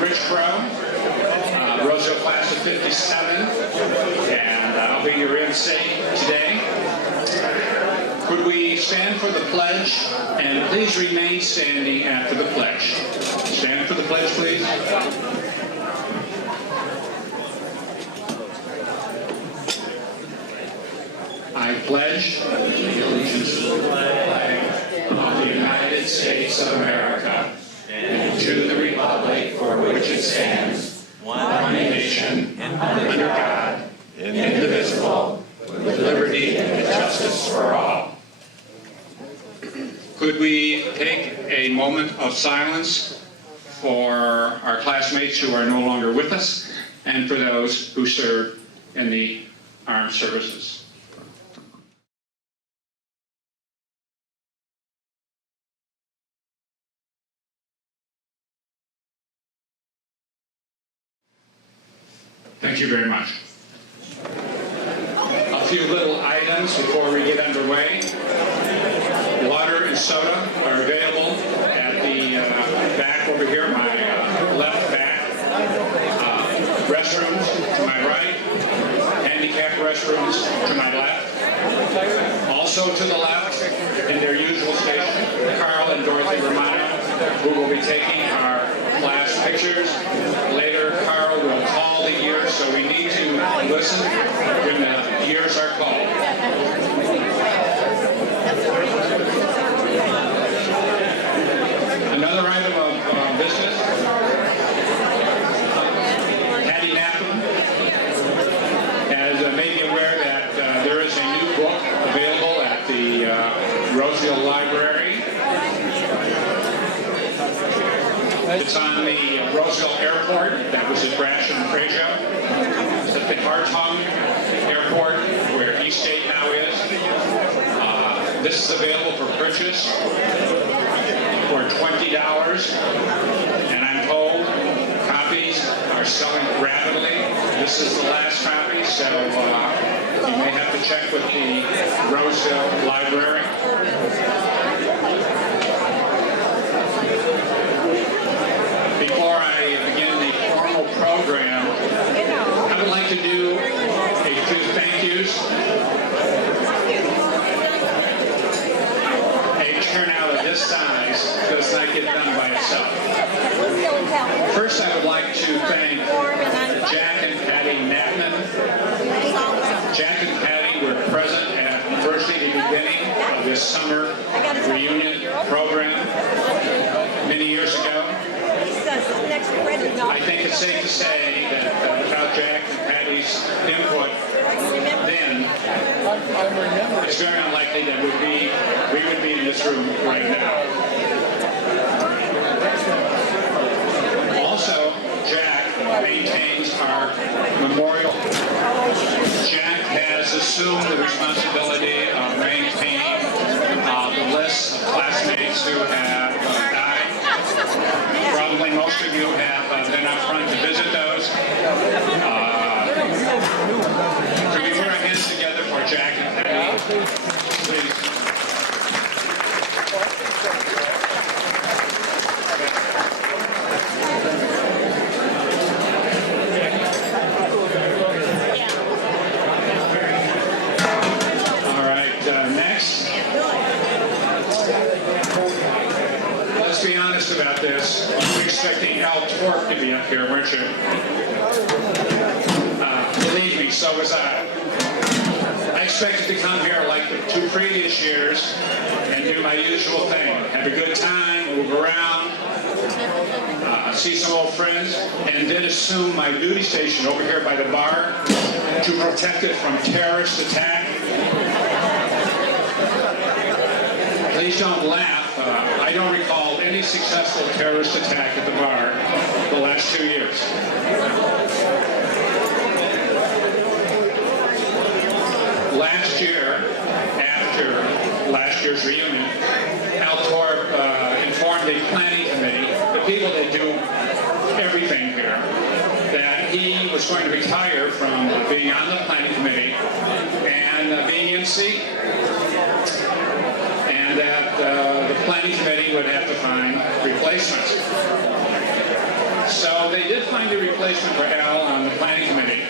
Rich Crow, Roseville class of 57, and I'll be your MC today. Could we stand for the pledge, and please remain standing after the pledge. Stand for the pledge, please. I pledge allegiance to the flag of the United States of America and to the republic for which it stands, one nation, under God, indivisible, with liberty and justice for all. Could we take a moment of silence for our classmates who are no longer with us and for those who serve in the armed services? Thank you very much. A few little items before we get underway. Water and soda are available at the back over here, my left back. Restrooms to my right. Handicapped restrooms to my left. Also to the left, in their usual station, Carl and Dorothy Romano, who will be taking our class pictures. Later, Carl will call the years, so we need to listen when the years are called. Another item of business, Patty Knappen has made me aware that there is a new book available at the Roseville Library. It's on the Roseville Airport. That was at Gratiot and Fraser. It's at the Hartung Airport, where East State now is. This is available for purchase for $20. And I'm told copies are selling rapidly. This is the last copy, so you may have to check with the Roseville Library. Before I begin the formal program, I would like to do a few thank yous. A turnout of this size does not get done by itself. First, I would like to thank Jack and Patty Knappen. Jack and Patty were present at virtually the beginning of this summer reunion program many years ago. I think it's safe to say that without Jack and Patty's input then, it's very unlikely that we would be in this room right now. Also, Jack maintains our memorial. Jack has assumed the responsibility of maintaining the list of classmates who have died. Probably most of you have been up front to visit those. Can we put our hands together for Jack and Patty, please? All right, next. Let's be honest about this. You were expecting Al Torp to be up here, weren't you? Believe me, so was I. I expected to come here like the 2 previous years and do my usual thing. Have a good time, move around, see some old friends, and then assume my duty station over here by the bar to protect it from terrorist attack. Please don't laugh. I don't recall any successful terrorist attack at the bar the last 2 years. Last year, after last year's reunion, Al Torp informed the planning committee, the people that do everything here, that he was going to retire from being on the planning committee and being MC. And that the planning committee would have to find replacements. So find a replacement for Al on the planning committee,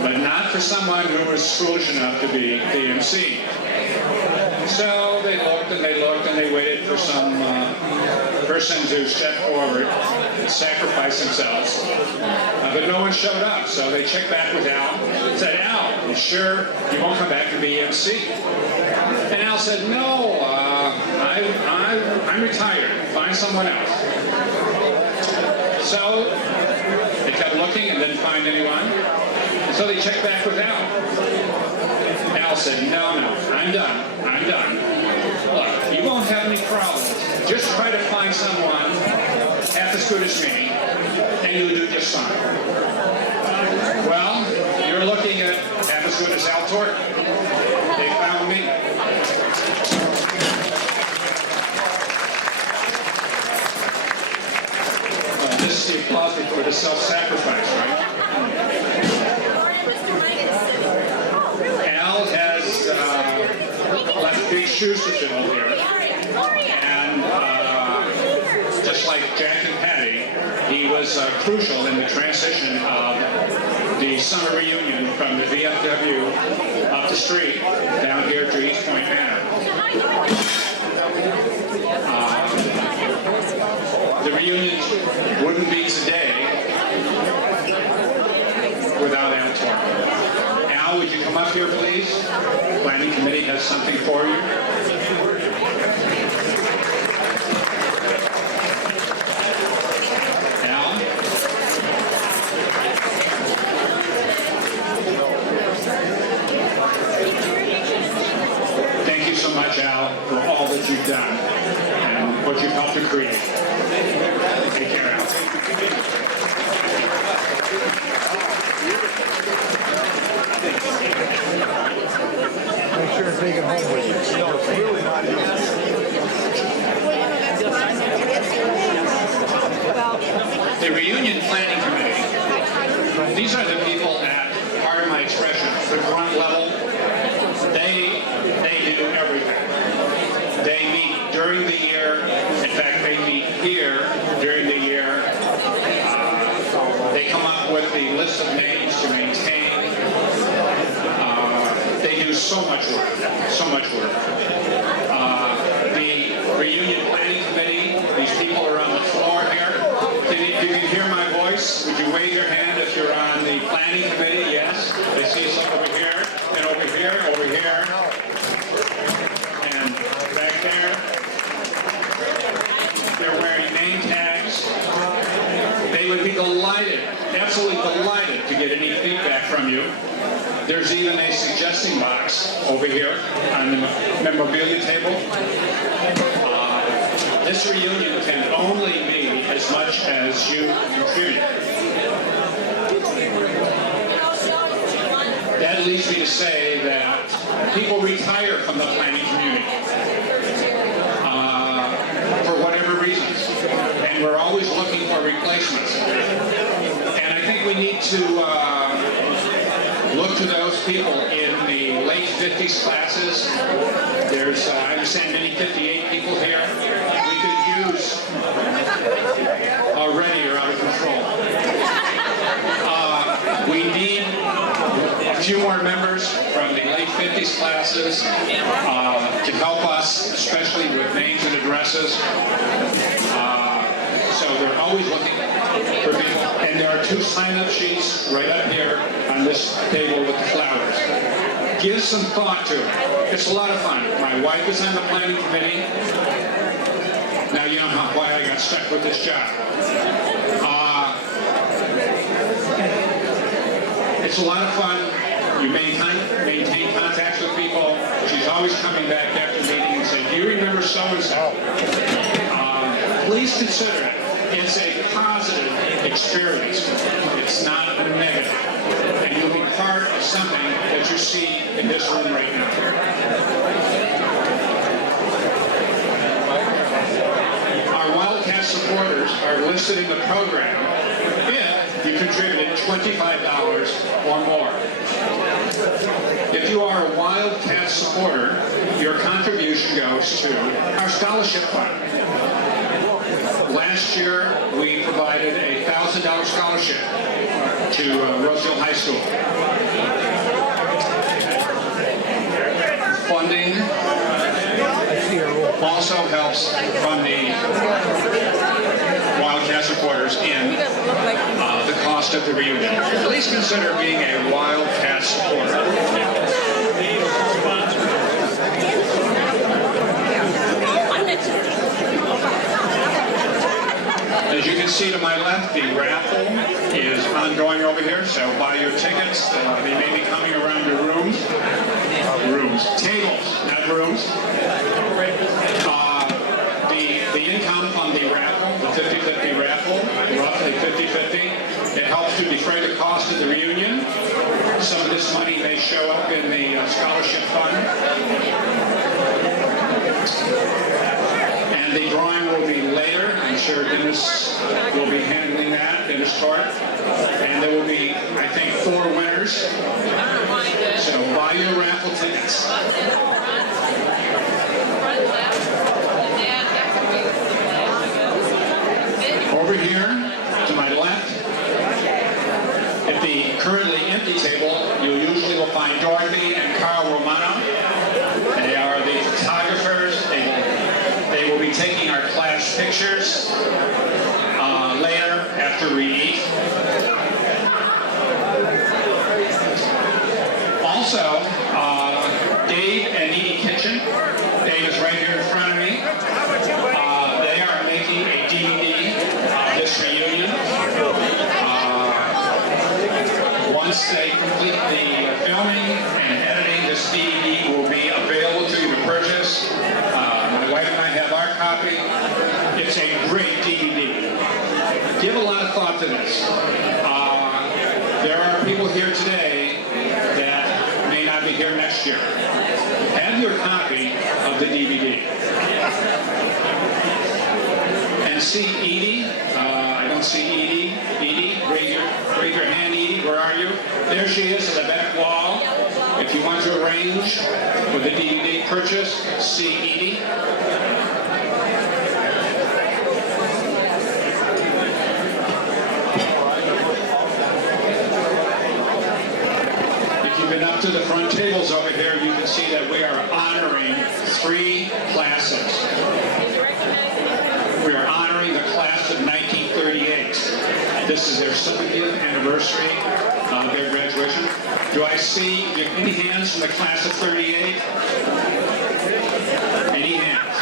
but not for someone who was foolish enough to be the MC. So they looked and they looked and they waited for some person to step forward and sacrifice themselves. But no one showed up, so they checked back with Al and said, Al, you sure you won't come back and be MC? And Al said, no, I'm retired. Find someone else. So they kept looking and didn't find anyone. So they checked back with Al. Al said, no, I'm done. I'm done. Look, you won't have any problems. Just try to find someone half as good as me, and you'll do just fine. Well, you're looking at half as good as Al Tork. They found me. This is the applause for the self-sacrifice, right? Al has left big shoes to fill here. And just like Jack and Patty, he was crucial in the transition of the summer reunion from the VFW up the street down here to East Point Manor. The reunion wouldn't be today without Al Tork. Al, would you come up here, please? The planning committee has something for you. Al? Thank you so much, Al, for all that you've done and what you've helped to create. Take care, Al. Make sure to take it home with you. No, it's really not The reunion planning committee, these are the people at, pardon my expression, the grunt level. They do everything. They meet during the year. In fact, they meet here during the year. They come up with the list of names to maintain. They do so much work, so much work. The reunion planning committee, these people are on the floor here. You can hear my voice. Would you wave your hand if you're on the planning committee? Yes. They see us over here, and over here, over here, and back there. They're wearing name tags. They would be delighted, absolutely delighted to get any feedback from you. There's even a suggesting box over here on the memorabilia table. This reunion can only be as much as you contribute. That leads me to say that people retire from the planning community for whatever reasons, and we're always looking for replacements. And I think we need to look to those people in the late 50s classes. There's, I understand, many 58 people here. We could use already are out of control. We need a few more members from the late 50s classes to help us, especially with names and addresses. So they're always looking for people. And there are 2 sign-up sheets right up here on this table with the flowers. Give some thought to it. It's a lot of fun. My wife is on the planning committee. Now you know why I got stuck with this job. It's a lot of fun. You maintain contacts with people. She's always coming back after the meeting and saying, do you remember so-and-so? Please consider it. It's a positive experience. It's not a negative. And you'll be part of something that you see in this room right now. Our Wildcat supporters are listed in the program if you contributed $25 or more. If you are a Wildcat supporter, your contribution goes to our scholarship fund. Last year, we provided a $1,000 scholarship to Roseville High School. Funding also helps fund the Wildcat supporters in the cost of the reunion. At least consider being a Wildcat supporter. As you can see to my left, the raffle is ongoing over here, so buy your tickets. They may be coming around your rooms. Tables, not rooms. The income on the raffle, the 50-50 raffle, roughly 50-50, it helps to defray the cost of the reunion. Some of this money may show up in the scholarship fund. And the drawing will be later. I'm sure Dennis will be handling that, Dennis Tork. And there will be, I think, 4 winners. So buy your raffle tickets. Over here, to my left, at the currently empty table, you usually will find Dorothy and Carl Romano. They are the photographers. They will be taking our class pictures later after we eat. Also, Dave and Edie Kitchen. Dave is right here in front of me. They are making a DVD of this reunion. Once they complete the filming and editing, this DVD will be available to you to purchase. My wife and I have our copy. It's a great DVD. Give a lot of thought to this. There are people here today that may not be here next year. Have your copy of the DVD. And see Edie. I don't see Edie. Edie, raise your hand, Edie. Where are you? There she is at the back wall. If you want to arrange for the DVD purchase, see Edie. If you've been up to the front tables over here, you can see that we are honoring 3 classes. We are honoring the class of 1938. This is their 70th anniversary of their graduation. Do I see any hands from the class of 38? Any hands?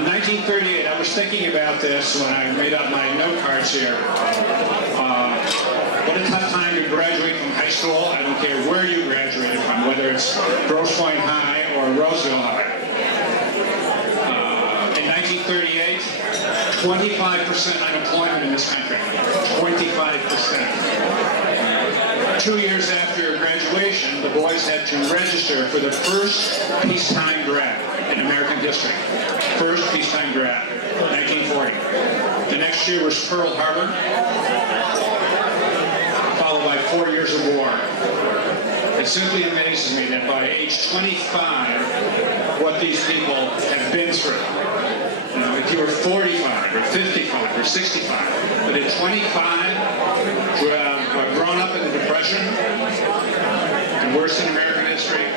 1938, I was thinking about this when I made up my note cards here. What a tough time to graduate from high school. I don't care where you graduated from, whether it's Grosse Pointe High or Roseville High. In 1938, 25% unemployment in this country. 25%. 2 years after graduation, the boys had to register for the first peacetime grad in American history. First peacetime grad, 1940. The next year was Pearl Harbor, followed by 4 years of war. It simply amazes me that by age 25, what these people have been through. You know, if you were 45 or 55 or 65, but at 25, to have grown up in the Depression, and worse in American history,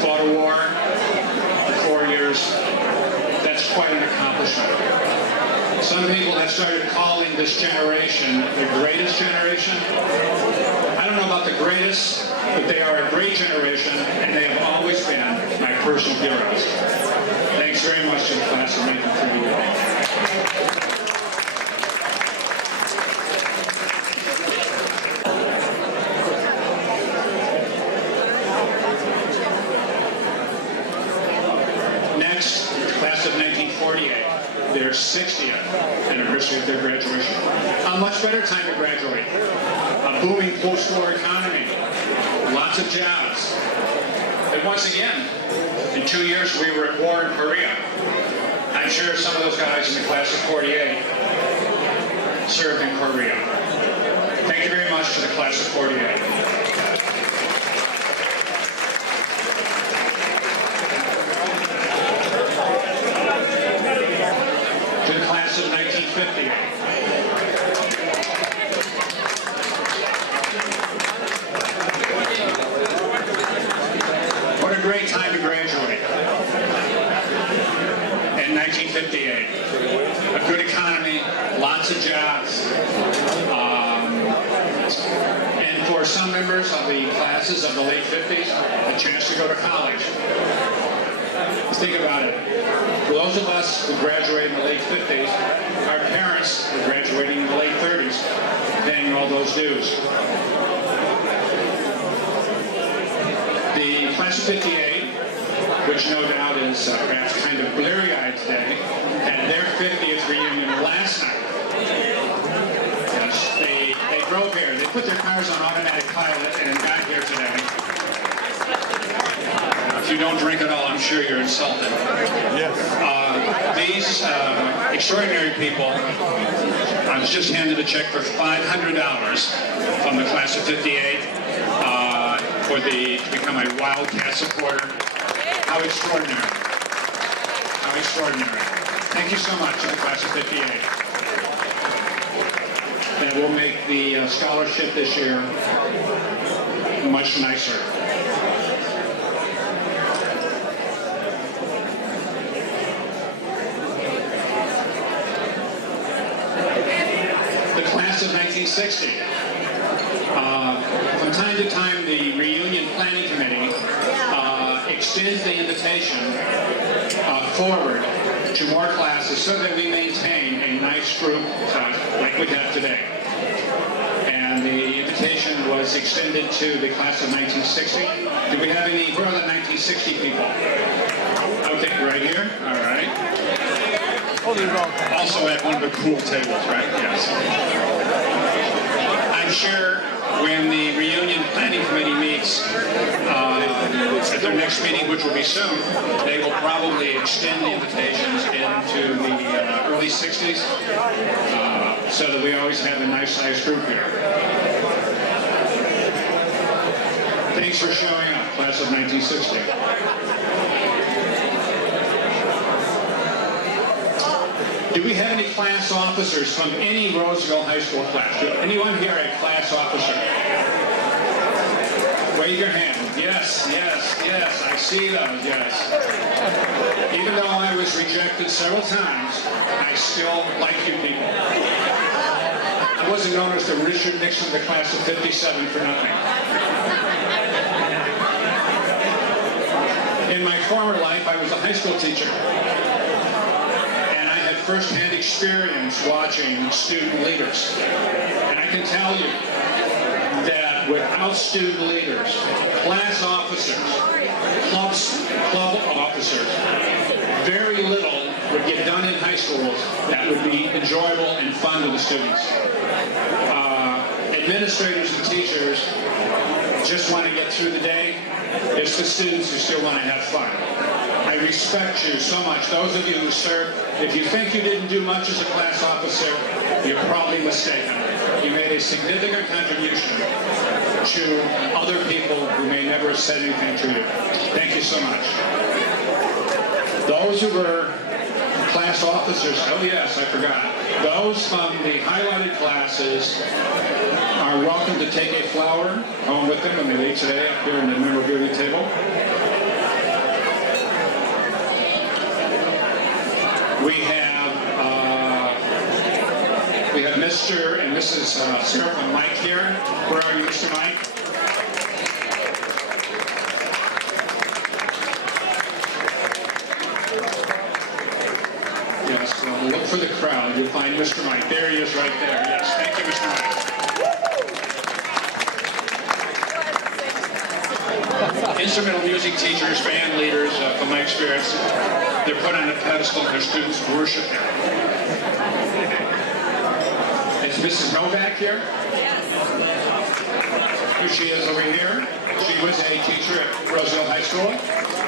fought a war for 4 years, that's quite an accomplishment. Some people have started calling this generation the greatest generation. I don't know about the greatest, but they are a great generation, and they have always been my personal heroes. Thanks very much to the class of 1938. Next, class of 1948, their 60th anniversary of their graduation. A much better time to graduate. A booming post-war economy. Lots of jobs. And once again, in 2 years we were at war in Korea. I'm sure some of those guys in the class of 48 served in Korea. Thank you very much to the class of 48. To the class of 1950. 1958. A good economy, lots of jobs. And for some members of the classes of the late 50s, a chance to go to college. Think about it. For those of us who graduated in the late 50s, our parents were graduating in the late 30s, paying all those dues. The class of 58, which no doubt is perhaps kind of bleary-eyed today, had their 50th reunion last night. Yes, they drove here. They put their cars on automatic pilot and got here today. If you don't drink at all, I'm sure you're insulted. Yes. These extraordinary people, I was just handed a check for $500 from the class of 58 to become a Wildcat supporter. How extraordinary. How extraordinary. Thank you so much to the class of 58. That will make the scholarship this year much nicer. Class of 1960. From time to time, the Reunion Planning Committee extends the invitation forward to more classes so that we maintain a nice group like we have today. And the invitation was extended to the class of 1960. Do we have any? Where are the 1960 people? Okay, right here. All right. Also at one of the cool tables, right? Yes. I'm sure when the Reunion Planning Committee meets at their next meeting, which will be soon, they will probably extend the invitations into the early 60s so that we always have a nice sized group here. Thanks for showing up, class of 1960. Do we have any class officers from any Roseville High School class? Anyone here a class officer? Wave your hand. Yes, yes, yes. I see those, yes. Even though I was rejected several times, I still like you people. I wasn't known as the Richard Nixon of the class of 57 for nothing. In my former life, I was a high school teacher. First-hand experience watching student leaders. And I can tell you that without student leaders, class officers, club officers, very little would get done in high schools that would be enjoyable and fun to the students. Administrators and teachers just want to get through the day. It's the students who still want to have fun. I respect you so much. Those of you who served, if you think you didn't do much as a class officer, you're probably mistaken. You made a significant contribution to other people who may never have said anything to you. Thank you so much. Those who were class officers, oh yes, I forgot. Those from the highlighted classes are welcome to take a flower home with them when they leave today up here in the memorabilia table. We have Mr. and Mrs. Sarah and Mike here. Where are you, Mr. Mike? Yes, well, look for the crowd. You'll find Mr. Mike. There he is right there. Yes, thank you, Mr. Mike. Instrumental music teachers, band leaders, from my experience, they're put on a pedestal and their students worship them. Is Mrs. Novak here? Here she is over here. She was a teacher at Roseville High School.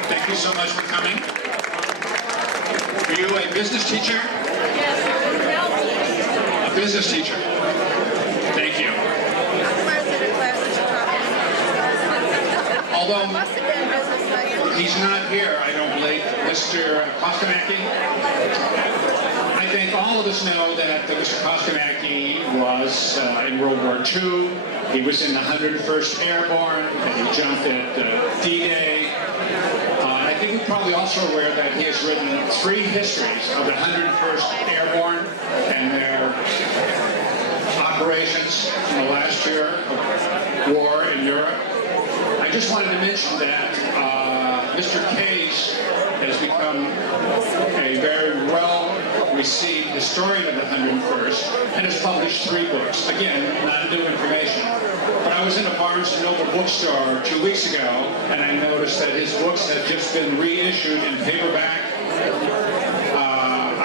Thank you so much for coming. Were you a business teacher? Yes. A business teacher. Thank you. Although he's not here, I don't believe, Mr. Kostamaki. I think all of us know that Mr. Kostamaki was in World War II. He was in the 101st Airborne, and he jumped at D-Day. I think we probably also aware that he has written 3 histories of the 101st Airborne and their operations in the last year of war in Europe. I just wanted to mention that Mr. Case has become a very well-received historian of the 101st and has published 3 books. Again, not new information. But I was in a Barnes & Noble bookstore 2 weeks ago, and I noticed that his books had just been reissued in paperback.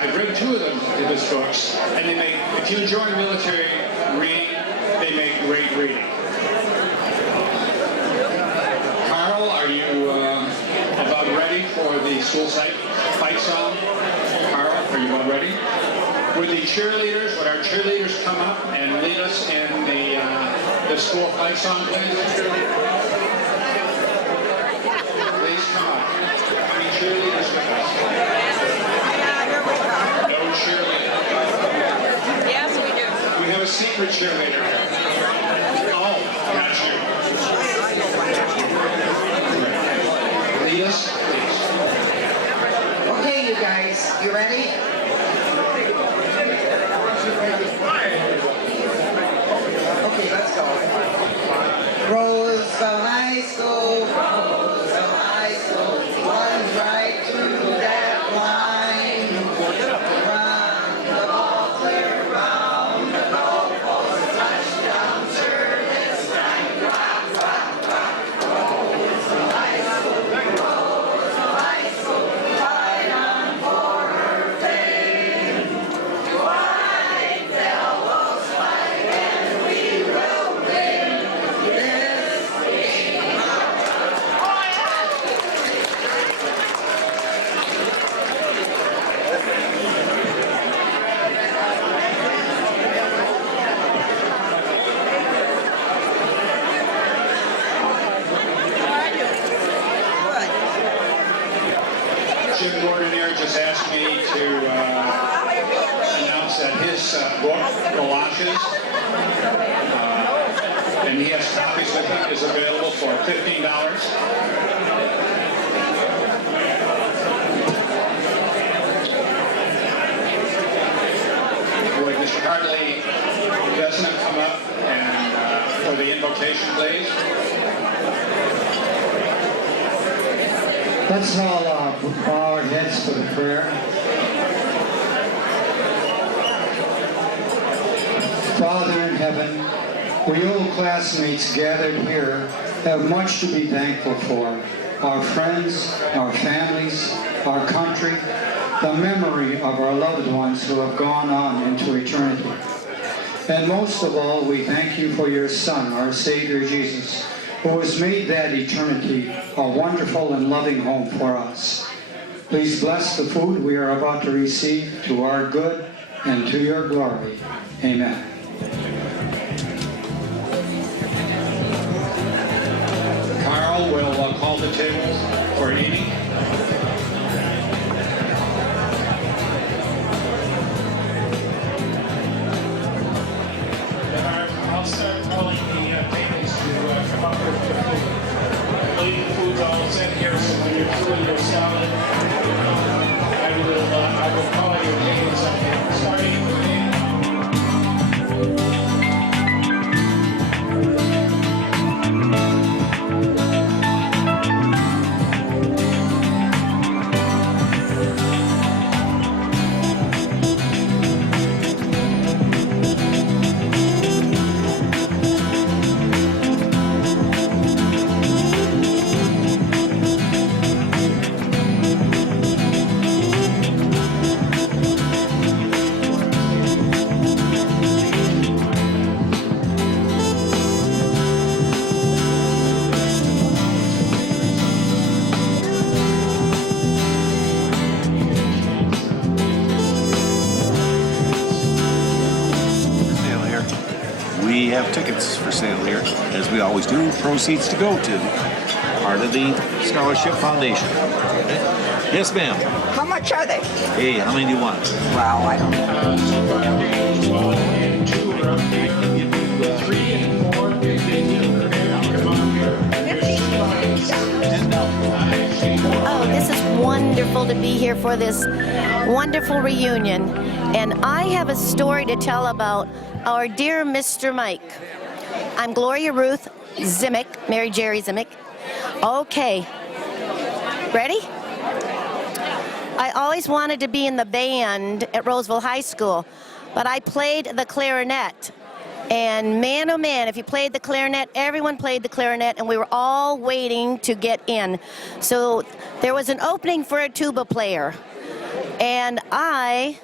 I've read 2 of them in his books, and they make, if you enjoy military reading, they make great reading. Carl, are you about ready for the school site fight song? Carl, are you about ready? Would our cheerleaders come up and lead us in the school fight song, please? Please come up. How many cheerleaders with us? No cheerleaders. Yes, we do. We have a secret cheerleader. Oh, got you. Lead us, please. Okay, you guys, you ready? Okay, let's go. Roseville High School, Roseville High School, one right through that line. Round the ball clear, round the goalpost, touchdown, sure this time. Rock, rock, rock, Roseville High School, Roseville High School, fight on for her fame. White devils fight and we will win this game. Jim Gordon here just asked me to announce that his book, Galoshes, and he has copies with him, is available for $15. Would Mr. Hartley Desmond come up and for the invocation, please? Let's all bow our heads for the prayer. Father in heaven, we old classmates gathered here have much to be thankful for. Our friends, our families, our country, the memory of our loved ones who have gone on into eternity. And most of all, we thank you for your Son, our Savior Jesus, who has made that eternity a wonderful and loving home for us. Please bless the food we are about to receive to our good and to your glory. Amen. Carl will call the table for eating. I'll start calling the tables to come up with the food. Lady food's all set here, so when you're through your salad, I will call your tables up here, starting with me. We have tickets for sale here, as we always do. Proceeds to go to part of the Scholarship Foundation. Yes, ma'am. How much are they? Hey, how many do you want? Well, I don't know. 1 and 2 are up here. 3 and 4, 15. Come on here. $10. Oh, this is wonderful to be here for this wonderful reunion. And I have a story to tell about our dear Mr. Mike. I'm Gloria Ruth Zimick, Mary Jerry Zimick. Okay, ready? I always wanted to be in the band at Roseville High School, but I played the clarinet. And man, oh man, if you played the clarinet, everyone played the clarinet, and we were all waiting to get in. So there was an opening for a tuba player, and I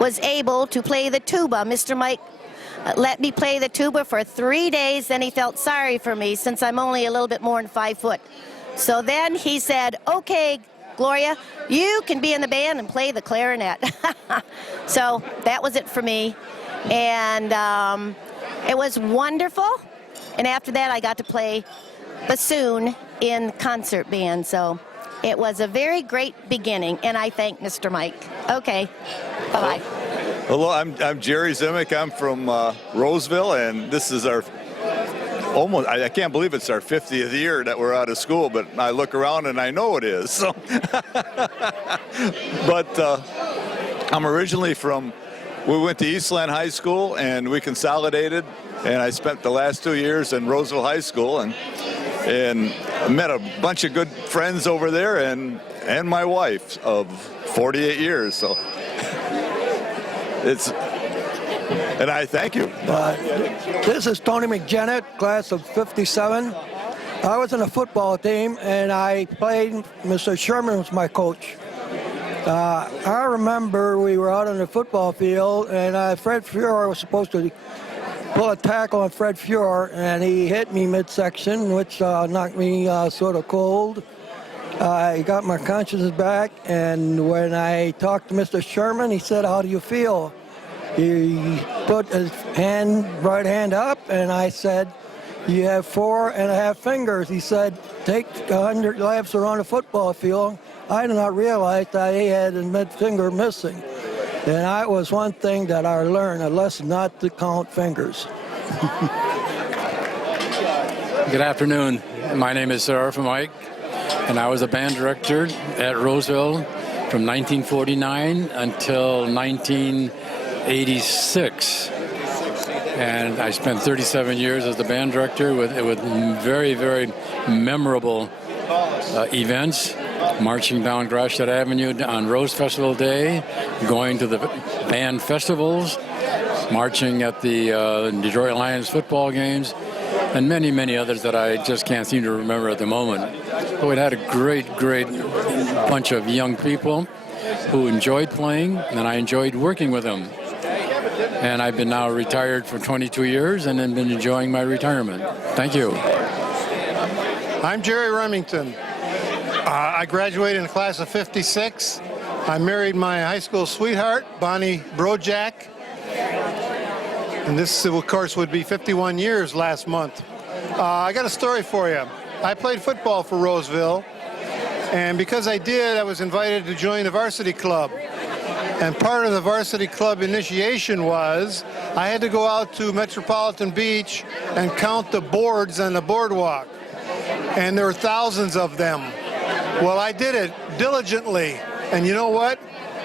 was able to play the tuba. Mr. Mike let me play the tuba for 3 days, then he felt sorry for me since I'm only a little bit more than 5 foot. So then he said, okay, Gloria, you can be in the band and play the clarinet. So that was it for me. And it was wonderful. And after that, I got to play bassoon in concert band. So it was a very great beginning, and I thank Mr. Mike. Okay, bye-bye. Hello, I'm Jerry Zimick. I'm from Roseville, and this is our I can't believe it's our 50th year that we're out of school, but I look around and I know it is. So. But I'm originally we went to Eastland High School, and we consolidated, and I spent the last 2 years in Roseville High School, and met a bunch of good friends over there, and my wife of 48 years. So and I thank you. This is Tony McJennett, class of 57. I was in a football team, and I played. Mr. Sherman was my coach. I remember we were out on the football field, and Fred Fuhrer was supposed to pull a tackle on Fred Fuhrer, and he hit me midsection, which knocked me sort of cold. I got my consciousness back, and when I talked to Mr. Sherman, he said, "How do you feel?" He put his right hand up, and I said, "You have 4.5 fingers." He said, "Take 100 laps around the football field." I did not realize that he had his mid finger missing. And that was one thing that I learned, a lesson not to count fingers. Good afternoon. My name is Sir Mike, and I was a band director at Roseville from 1949 until 1986. And I spent 37 years as the band director with very, very memorable events, marching down Gratiot Avenue on Rose Festival Day, going to the band festivals, marching at the Detroit Lions football games, and many, many others that I just can't seem to remember at the moment. But we had a great, great bunch of young people who enjoyed playing, and I enjoyed working with them. And I've been now retired for 22 years and have been enjoying my retirement. Thank you. I'm Jerry Remington. I graduated in the class of 56. I married my high school sweetheart, Bonnie Brojak. And this, of course, would be 51 years last month. I got a story for you. I played football for Roseville. And because I did, I was invited to join the varsity club. And part of the varsity club initiation was I had to go out to Metropolitan Beach and count the boards on the boardwalk. And there were thousands of them. Well, I did it diligently. And you know what?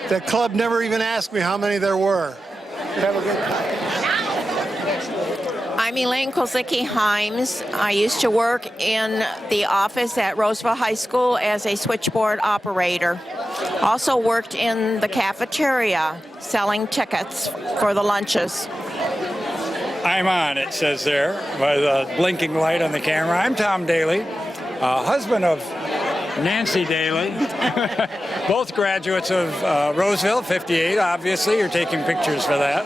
That club never even asked me how many there were. Have a good time. I'm Elaine Kozicki-Himes. I used to work in the office at Roseville High School as a switchboard operator. Also worked in the cafeteria selling tickets for the lunches. I'm on, it says there, by the blinking light on the camera. I'm Tom Daly, husband of Nancy Daly, both graduates of Roseville, 58, obviously. You're taking pictures for that.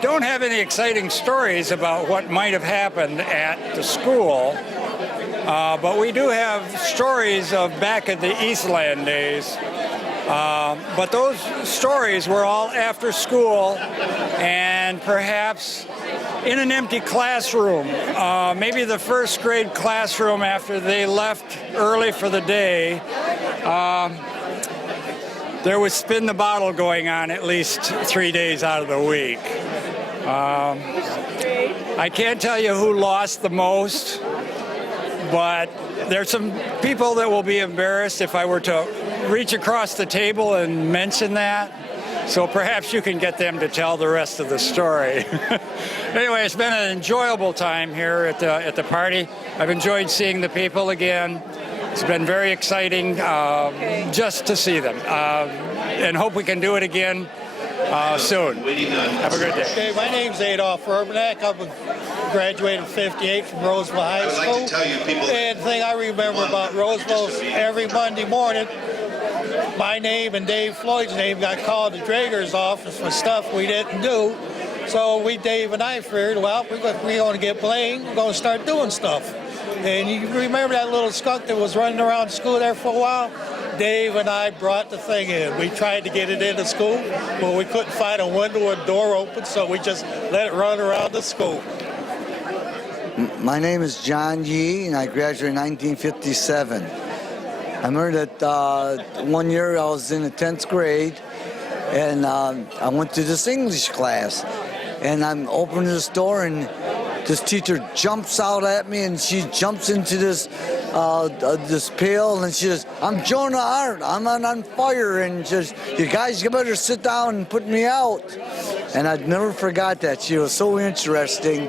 Don't have any exciting stories about what might have happened at the school, but we do have stories of back in the Eastland days. But those stories were all after school and perhaps in an empty classroom. Maybe the first grade classroom after they left early for the day. There was spin the bottle going on at least 3 days out of the week. I can't tell you who lost the most, but there's some people that will be embarrassed if I were to reach across the table and mention that. So perhaps you can get them to tell the rest of the story. Anyway, it's been an enjoyable time here at the party. I've enjoyed seeing the people again. It's been very exciting just to see them, and hope we can do it again soon. Have a good day. Okay, my name's Adolph Urbanek. I graduated in '58 from Roseville High School. I'd like to tell you people. And the thing I remember about Roseville is every Monday morning, my name and Dave Floyd's name got called to Drager's office for stuff we didn't do. So Dave and I figured, well, we're going to get blamed. We're going to start doing stuff. And you remember that little skunk that was running around school there for a while? Dave and I brought the thing in. We tried to get it into school, but we couldn't find a window or door open, so we just let it run around the school. My name is John Yee, and I graduated in 1957. I remember that one year I was in the 10th grade, and I went to this English class, and I'm opening this door, and this teacher jumps out at me, and she jumps into this pail, and she says, "I'm Jonah Hart. I'm on fire," and just, "You guys, you better sit down and put me out." And I'd never forgot that. She was so interesting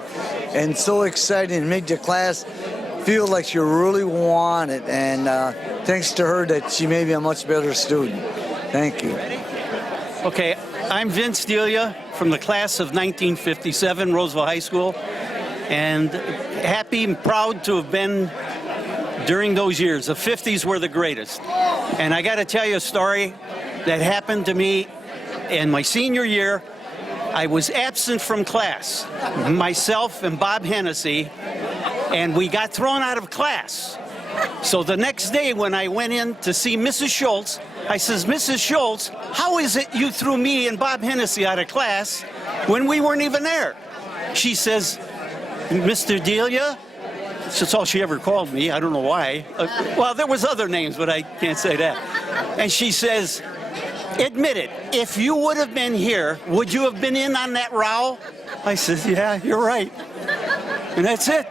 and so exciting, and made the class feel like you really want it. And thanks to her, that she made me a much better student. Thank you. Okay, I'm Vince Delia from the class of 1957, Roseville High School, and happy and proud to have been during those years. The 50s were the greatest. And I got to tell you a story that happened to me in my senior year. I was absent from class, myself and Bob Hennessy, and we got thrown out of class. So the next day when I went in to see Mrs. Schultz, I says, "Mrs. Schultz, how is it you threw me and Bob Hennessy out of class when we weren't even there?" She says, "Mr. Delia," that's all she ever called me. I don't know why. Well, there was other names, but I can't say that. And she says, "Admit it, if you would have been here, would you have been in on that row?" I says, "Yeah, you're right." And that's it.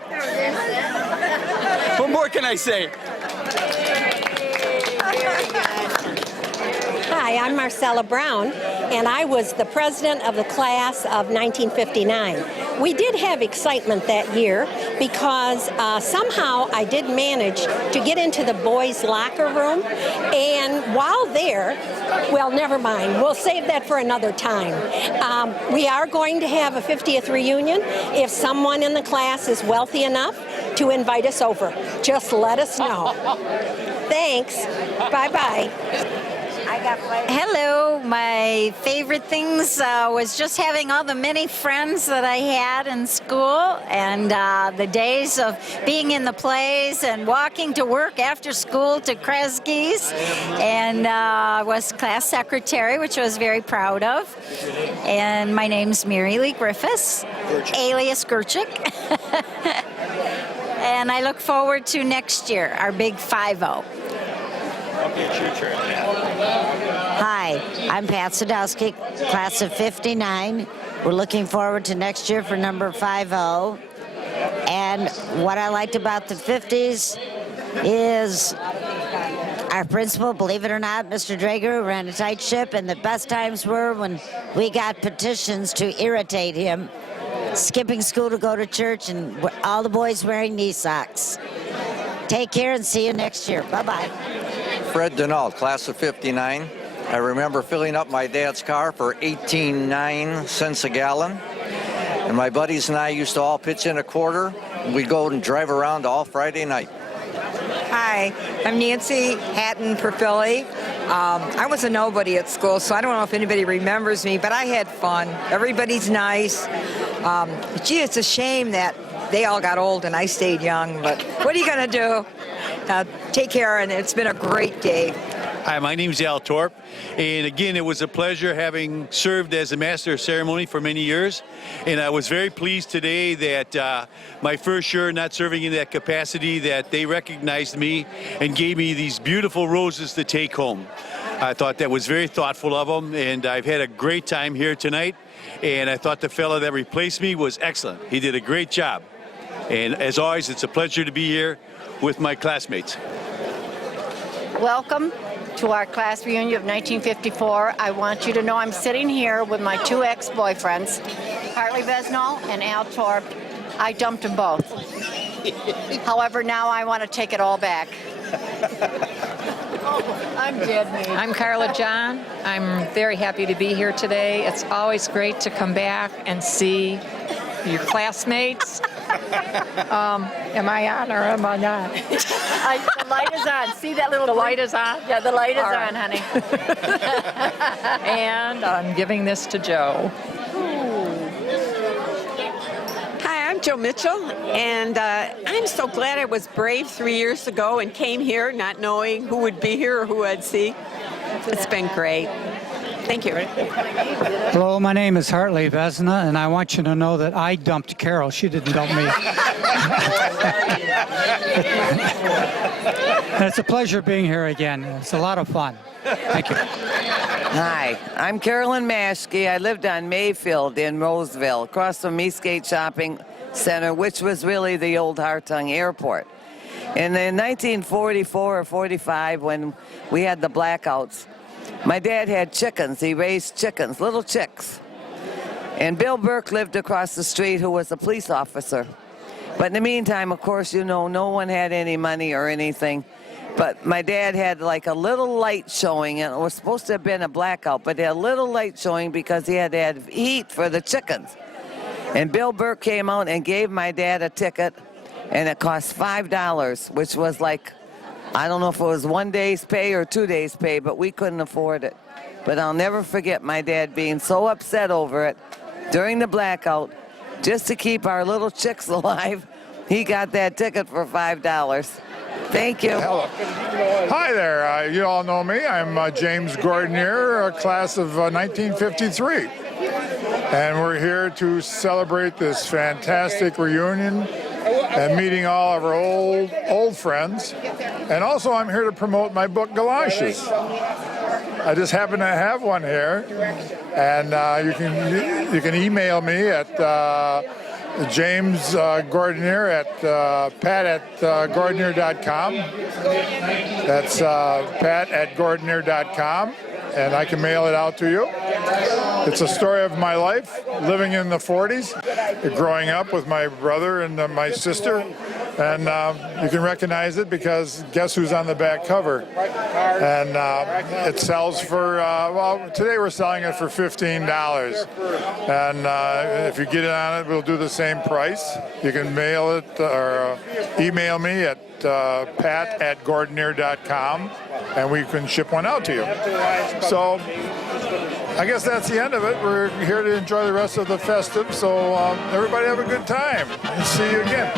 What more can I say? Hi, I'm Marcella Brown, and I was the president of the class of 1959. We did have excitement that year because somehow I did manage to get into the boys' locker room, and while there, well, never mind. We'll save that for another time. We are going to have a 50th reunion. If someone in the class is wealthy enough to invite us over, just let us know. Thanks. Bye-bye. Hello. My favorite things was just having all the many friends that I had in school, and the days of being in the plays and walking to work after school to Kresge's, and I was class secretary, which I was very proud of. And my name's Mary Lee Griffiths, alias Gerchik. And I look forward to next year, our big 5-0. Hi, I'm Pat Sadowski, class of 59. We're looking forward to next year for number 50. And what I liked about the 50s is our principal, believe it or not, Mr. Drager, ran a tight ship, and the best times were when we got petitions to irritate him, skipping school to go to church, and all the boys wearing knee socks. Take care and see you next year. Bye-bye. Fred Denault, class of 59. I remember filling up my dad's car for 18.9 cents a gallon. And my buddies and I used to all pitch in a quarter. We'd go and drive around all Friday night. Hi, I'm Nancy Hatton Perfilli. I was a nobody at school, so I don't know if anybody remembers me, but I had fun. Everybody's nice. Gee, it's a shame that they all got old and I stayed young, but what are you going to do? Take care, and it's been a great day. Hi, my name's Al Torp, and again, it was a pleasure having served as a master of ceremony for many years, and I was very pleased today that my first year not serving in that capacity, that they recognized me and gave me these beautiful roses to take home. I thought that was very thoughtful of them, and I've had a great time here tonight, and I thought the fellow that replaced me was excellent. He did a great job, and as always, it's a pleasure to be here with my classmates. Welcome to our class reunion of 1954. I want you to know I'm sitting here with my two ex-boyfriends, Hartley Vesnall and Al Torp. I dumped them both. However, now I want to take it all back. I'm dead, man. I'm Carla John. I'm very happy to be here today. It's always great to come back and see your classmates. Am I on or am I not? The light is on. See that little... The light is on? Yeah, the light is All right. on, honey. And I'm giving this to Joe. Hi, I'm Joe Mitchell, and I'm so glad I was brave 3 years ago and came here not knowing who would be here or who I'd see. It's been great. Thank you. Hello, my name is Hartley Vesna, and I want you to know that I dumped Carol. She didn't dump me. And it's a pleasure being here again. It's a lot of fun. Thank you. Hi, I'm Carolyn Maschke. I lived on Mayfield in Roseville, across from Eastgate Shopping Center, which was really the old Hartung Airport. And in 1944 or 45, when we had the blackouts, my dad had chickens. He raised chickens, little chicks. And Bill Burke lived across the street, who was a police officer. But in the meantime, of course, you know, no one had any money or anything. But my dad had like a little light showing, and it was supposed to have been a blackout, but he had a little light showing because he had to have heat for the chickens. And Bill Burke came out and gave my dad a ticket, and it cost $5, which was like, I don't know if it was 1 day's pay or 2 days' pay, but we couldn't afford it. But I'll never forget my dad being so upset over it during the blackout, just to keep our little chicks alive. He got that ticket for $5. Thank you. Hello. Hi there. You all know me. I'm James Gordonier, class of 1953. And we're here to celebrate this fantastic reunion and meeting all of our old friends. And also I'm here to promote my book, Galoshes. I just happen to have one here. And you can email me at James Gordonier at pat@gordonier.com. That's pat@gordonier.com, and I can mail it out to you. It's a story of my life, living in the 40s, growing up with my brother and my sister. And you can recognize it because guess who's on the back cover? And it sells for, well, today we're selling it for $15. And if you get it on it, we'll do the same price. You can mail it or email me at pat@gordonier.com, and we can ship one out to you. So I guess that's the end of it. We're here to enjoy the rest of the festive, so everybody have a good time and see you again.